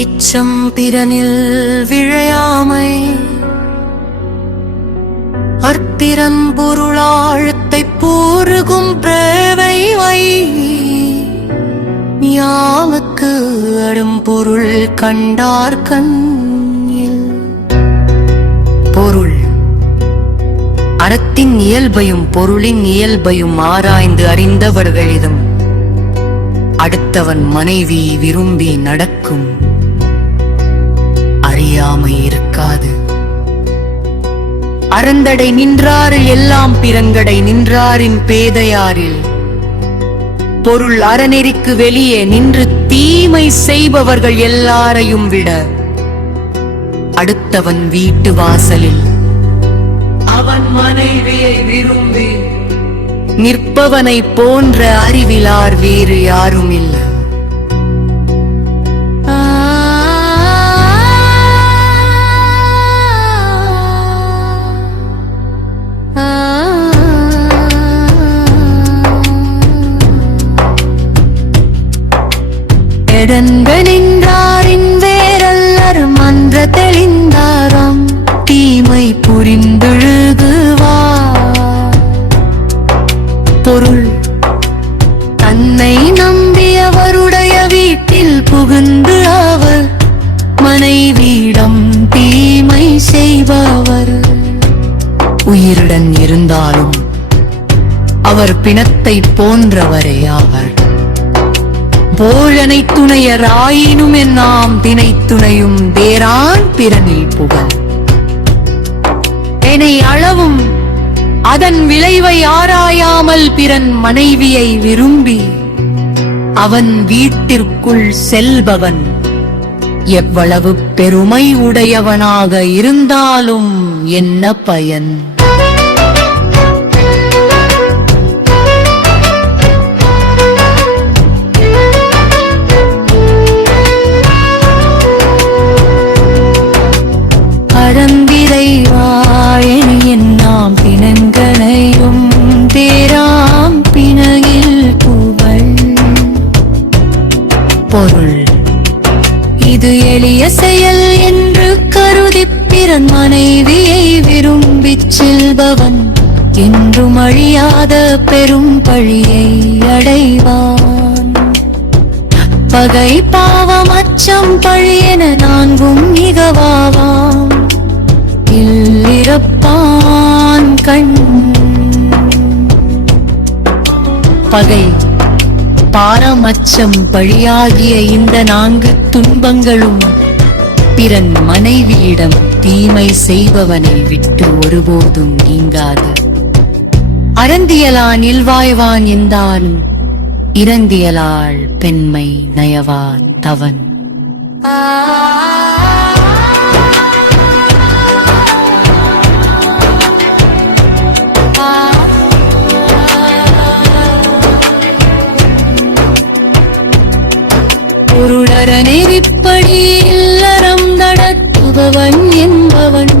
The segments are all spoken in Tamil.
இச்சம் பிறனில் விழையாமை அற்பிறன் பொருளாழத்தை பூருகும் பிரேவை வை யாவுக்கு அடும் பொருள் கண்டார் கண்ணில். பொருள் அறத்தின் இயல்பையும் பொருளின் இயல்பையும் ஆராய்ந்து அறிந்தவர்களிடம் அடுத்தவன் மனைவி விரும்பி நடக்கும் அறியாமை இருக்காது. அறந்தடை நின்றாரில் எல்லாம் பிறங்கடை நின்றாரின் பேதையாரில். பொருள் அறநெறிக்கு வெளியே நின்று தீமை செய்பவர்கள் எல்லாரையும் விட அடுத்தவன் வீட்டு வாசலில் அவன் மனைவியை விரும்பி நிற்பவனை போன்ற அறிவிலார் வேறு யாரும் இல்லை. நின்றாரின் வேறல்லர் மன்ற தெளிந்தாராம் தீமை புரிந்தெழுதுவா. பொருள் தன்னை நம்பியவருடைய வீட்டில் புகுந்து அவர் மனைவியிடம் தீமை செய்பவர் உயிருடன் இருந்தாலும் அவர் பிணத்தை போன்றவரே ஆவர். போழனை துணையர் ஆயினும் என்னாம் தினை துணையும் தேரான் பிறனில் புகழ். என்னை அளவும் அதன் விளைவை ஆராயாமல் பிறன் மனைவியை விரும்பி அவன் வீட்டிற்குள் செல்பவன் எவ்வளவு பெருமை உடையவனாக இருந்தாலும் என்ன பயன்? நாம் பிணங்களையும் தேராம் பிணகில் புகழ். பொருள் இது எளிய செயல் என்று கருதி பிறன் மனைவியை விரும்பிச் செல்பவன் என்றும் அழியாத பெரும் பழியை அடைவான். பகை பாவம் அச்சம் பழியென நான்கும் மிகவாவாம் இறப்பான் கண். பகை பாரமச்சம் பழியாகிய இந்த 4 துன்பங்களும் பிறன் மனைவியிடம் தீமை செய்பவனை விட்டு ஒருபோதும் நீங்காது. அறந்தியலான் இல்வாய்வான் என்றாலும் இறந்தியலாள் பெண்மை நயவா தவன். பொருளற நெறிப்படி இல்லறம் நடத்துபவன் என்பவன்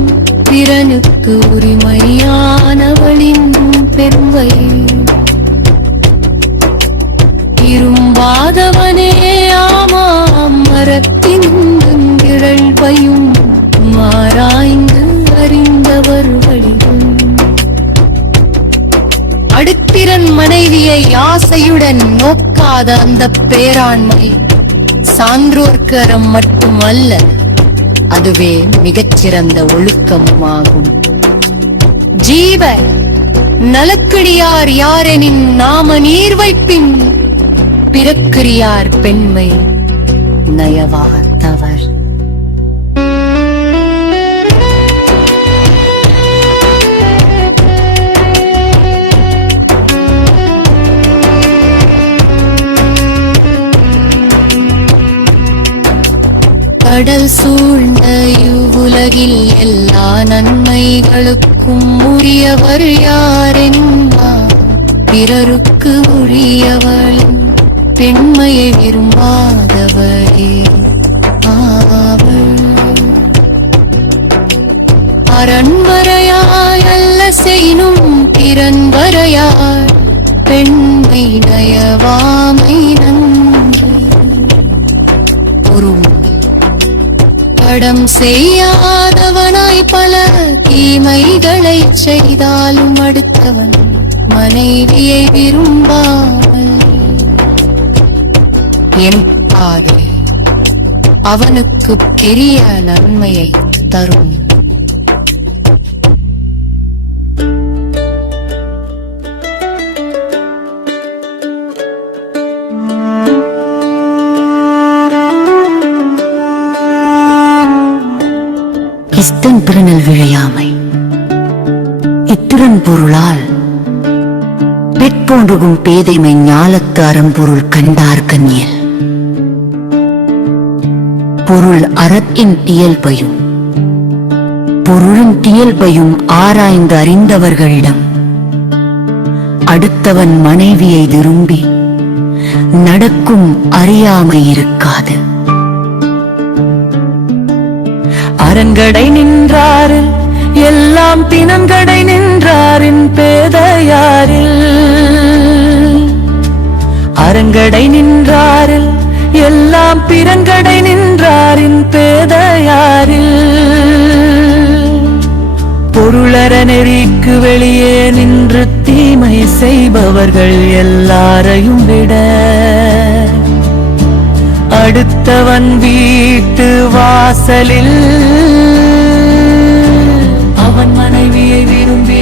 பிறனுக்கு உரிமையானவளின் பெருமை. இரும்பாதவனே ஆமாம் மரத்தின் கிழல்பையும் மாறாய்ந்து அறிந்தவர் வழியும். அடுத்திறன் மனைவியை ஆசையுடன் நோக்காத அந்த பேராண்மை சான்றோர்க்கு அறம் மட்டுமல்ல, அதுவே மிகச்சிறந்த ஒழுக்கமாகும். ஜீவ நலக்கிடியார் யாரெனின் நாம நீர் வைப்பின் பிறக்கிறியார் பெண்மை நயவார்த்தவர். கடல் சூழ்ந்த இவ்வுலகில் எல்லா நன்மைகளுக்கும் உரியவர் யாரென்பார் பிறருக்கு உரியவளின் பெண்மையை விரும்பாதவரே ஆவர். அரண்வரையாய் அல்ல செய்னும் திறன் வரையாய் பெண்மை நயவாமை நன்று. தடம் செய்யாதவனாய் பல தீமைகளை செய்தாலும் அடுத்தவன் மனைவியை விரும்பாமல் என் பாதை அவனுக்கு பெரிய நன்மையை தரும். இஸ்தன் பிறனல் விழையாமை இத்திறன் பொருளால் பெட்போன்றுகும் பேதைமை ஞாலத்து அறம்பொருள் கண்டார் கண்ணியல் பொருள் அறத்தின் இயல்பையும் பொருளின் இயல்பையும் ஆராய்ந்து அறிந்தவர்களிடம் அடுத்தவன் மனைவியை விரும்பி நடக்கும் அறியாமை இருக்காது. அரண்கடை நின்றாரில் எல்லாம் பிணங்கடை நின்றாரின் பேதையாரில் அரண்கடை நின்றாரில் எல்லாம் பிறங்கடை நின்றாரின் பேதையாரில் பொருளற நெறிக்கு வெளியே நின்று தீமை செய்பவர்கள் எல்லாரையும் விட அடுத்தவன் வீட்டு வாசலில் அவன் மனைவியை விரும்பி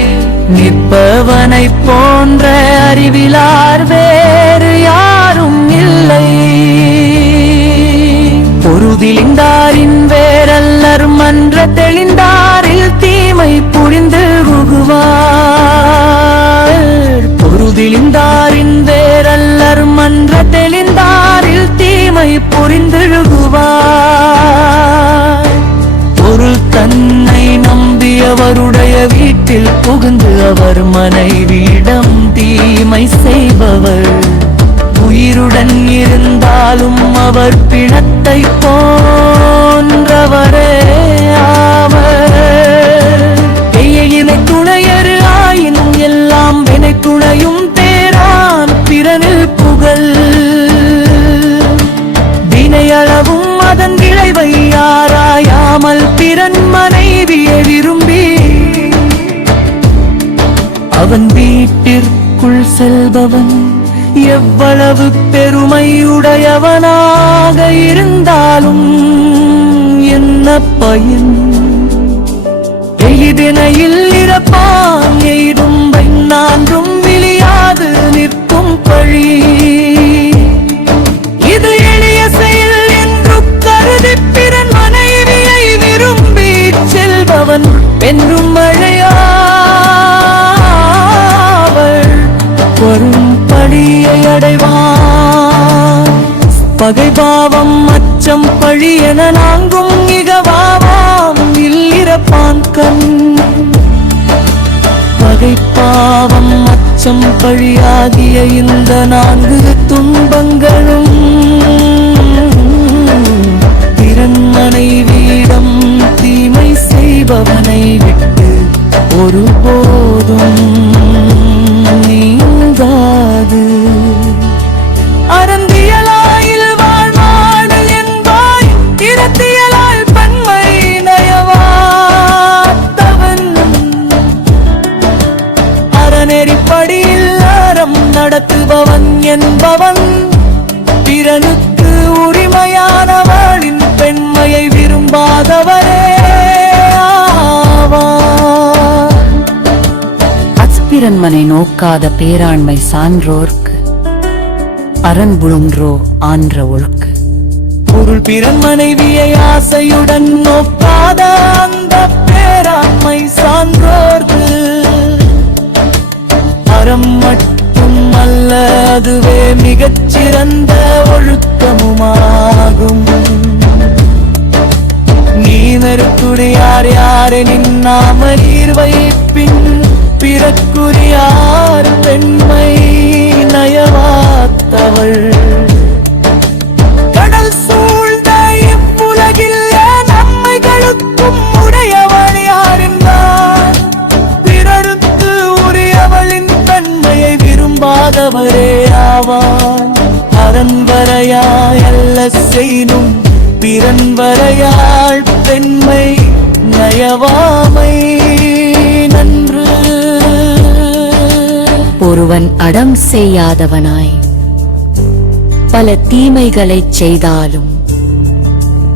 நிற்பவனை போன்ற அறிவிலார் வேறு யாரும் இல்லை. பொருதிலிந்தாரின் வேறல்லர் மன்ற தெளிந்தாரில் தீமை புரிந்து புகுவார். பொருதிலிந்தாரின் வேறல்லர் மன்ற தெளிந்தாரில் தீமை புரிந்தெழுகுவார். பொருள் தன்னை நம்பியவருடைய வீட்டில் புகுந்து அவர் மனைவியிடம் தீமை செய்பவர் உயிருடன் இருந்தாலும் அவர் பிணத்தை போன்றவரே ஆவர். இணை துணையரு ஆயினும் எல்லாம் வினை துணையும் தேரான் பிறனில் புகழ் வினையளவும் அதன் விளைவை ஆராயாமல் பிறன் மனைவியை விரும்பி அவன் வீட்டிற்குள் செல்பவன் எவ்வளவு பெருமையுடையவனாக இருந்தாலும் என்ன பயன்? எய்தினையில் இறப்பான் எய்தும் நான்கும் விழியாது நிற்கும் பழி. இது எளிய செயல் என்று கருதி பிறன் மனைவியை விரும்பி செல்பவன் பெண்ணும் மழையாவள் வரும் படியை அடைவான். பகைபாவம் அச்சம் பழி என நான்கும் மிகவாவாம் இல்லிறப்பான் கண். பகைப்பாவம் அச்சம் பழியாகிய இந்த நான்கு துன்பங்களும் பிறன் மனைவியிடம் தீமை செய்பவனை விட்டு ஒருபோதும் நீங்காது. அறந்தியலாயில் வாழ்நாடு என்பாய் இரத்தியலால் பன்மை நயவாத்தவன். அறநெறிப்படியில் அறம் நடத்துபவன் என்பவன் பிறனுக்கு உரிமையானவளின் பெண்மையை விரும்பாதவரே ஆவார். அஸ்பிரன்மனை நோக்காத பேராண்மை சான்றோர்க்கு அரண்புழுன்றோ ஆன்ற ஒழுக்கு. பொருள் பிறன் மனைவியை ஆசையுடன் நோக்காத அந்த பேராண்மை சான்றோர்க்கு அறம் மட்டும் அல்ல அதுவே மிகச்சிறந்த ஒழுக்கமுமாகும். நீ நெருக்குடியார் யாரெனின் நாமநீர் வைப்பின் பிறக்குரியார் பெண்மை நயவாத்தவள். கடல் சூழ்ந்த இவ்வுலகில் நம்மைகளுக்கும் உடையவள் யாரென்றார் பிறருக்கு உரியவளின் தன்மையை விரும்பாதவரே ஆவான். அரண்வரையாய் அல்ல செய்யும் பிறன் வரையாள் பெண்மை நயவாமை நன்று. ஒருவன் அடம் செய்யாதவனாய் பல தீமைகளைச் செய்தாலும்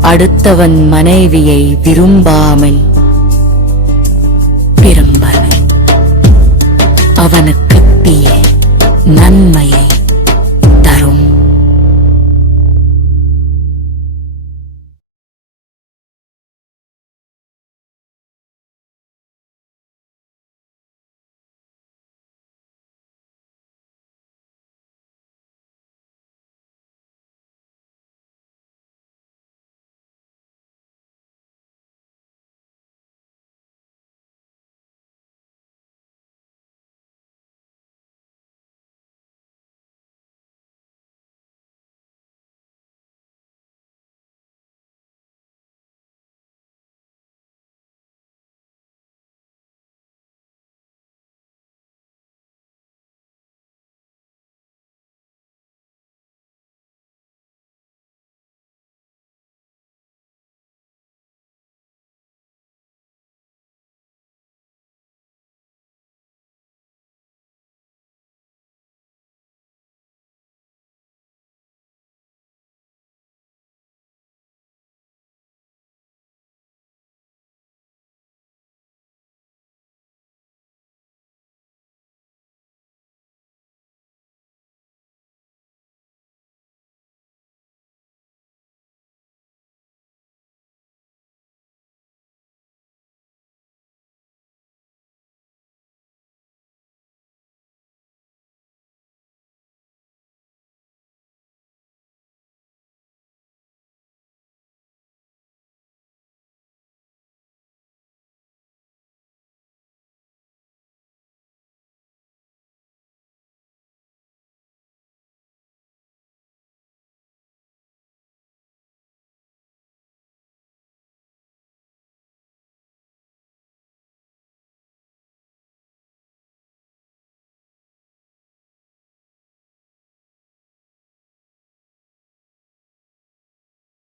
அடுத்தவன் மனைவியை விரும்பாமல் விரும்பல் அவனுக்குத் தீய நன்மையை